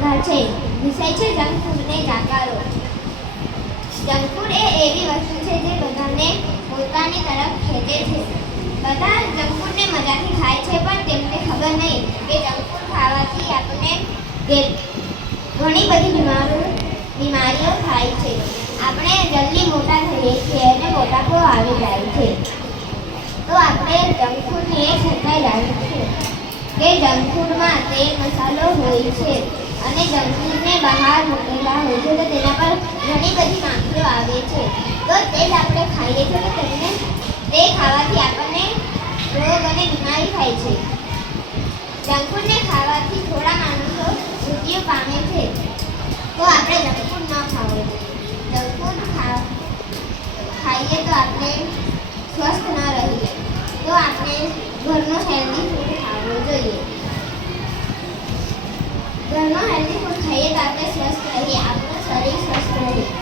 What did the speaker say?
છે. વિષય છે જંક ફૂડને જાકારો જંક ફૂડ એ એવી વસ્તુ છે જે બધાને પોતાની તરફ ખેંચે છે. બધા જંક ફૂડને મજાથી ખાય છે, પણ તેમને ખબર નહીં કે જંક ફૂડ ખાવાથી આપણને ઘણી બધી બીમારીઓ બીમારીઓ થાય છે. આપણે જલ્દી મોટા થઈએ છીએ અને મોટાપો આવી જાય છે. તો આપણે જંક ફૂડને એ છતાં જાણીએ છે કે જંક ફૂડમાં તે મસાલો હોય છે. અને જંક બહાર મૂકેલા હોય છે, તો તેના પર ઘણી બધી માખીઓ આવે છે. તો તે જ આપણે ખાઈએ છીએ, તો તેમને તે ખાવાથી આપણને રોગ અને બીમારી થાય છે. જંકફૂડને ખાવાથી થોડા માણસો મૃત્યુ પામે છે. તો આપણે જંકફૂડ ન ખાવું જોઈએ ખા, ખાઈએ તો આપણે સ્વસ્થ ન ઘરનો હેલ્ધી ફૂડ ખાઈએ તો આપણે સ્વસ્થ રહીએ આપણું શરીર સ્વસ્થ રહે.